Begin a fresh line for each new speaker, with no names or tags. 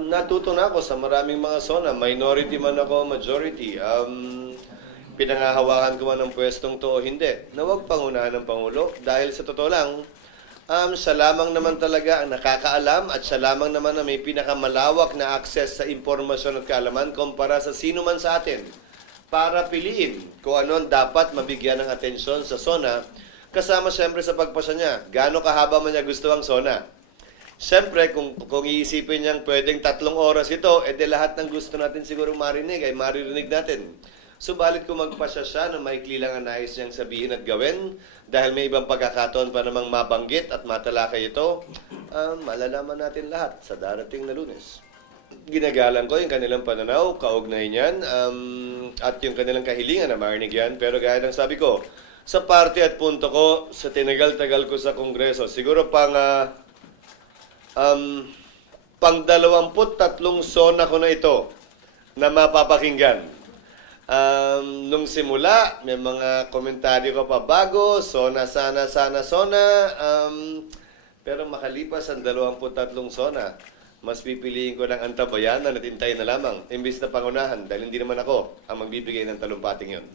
Um, natuto na ako sa maraming mga zona. Minority man ako, majority. Um, pinangahawakan ko man ng pwestong to o hindi. Na huwag pangunahan ng Pangulo. Dahil sa totoo lang, um, siya lamang naman talaga ang nakakaalam at siya lamang naman na may pinakamalawak na access sa impormasyon at kaalaman kumpara sa sino man sa atin para piliin kung ano ang dapat mabigyan ng atensyon sa zona kasama siyempre sa pagpasya niya. Gaano kahaba man niya gusto ang zona. Siyempre, kung, kung iisipin niyang pwedeng tatlong oras ito, edi lahat ng gusto natin siguro marinig ay maririnig natin. Subalit kung magpasya siya na maikli lang ang nais niyang sabihin at gawin, dahil may ibang pagkakataon pa namang mabanggit at matalakay ito, um, malalaman natin lahat sa darating na lunes. Ginagalang ko yung kanilang pananaw, kaugnay niyan, um, at yung kanilang kahilingan na marinig yan. Pero gaya ng sabi ko, sa parte at punto ko, sa tinagal-tagal ko sa Kongreso, siguro pang ah, um, pang dalawamput tatlong zona ko na ito na mapapakinggan. Um, nung simula, may mga komentaryo ko pa bago, zona, sana, sana, zona. Um, pero makalipas ang dalawamput tatlong zona, mas pipiliin ko ng antabayanan at intayin na lamang, imbis na pangunahan, dahil hindi naman ako ang magbibigay ng talumpating yon.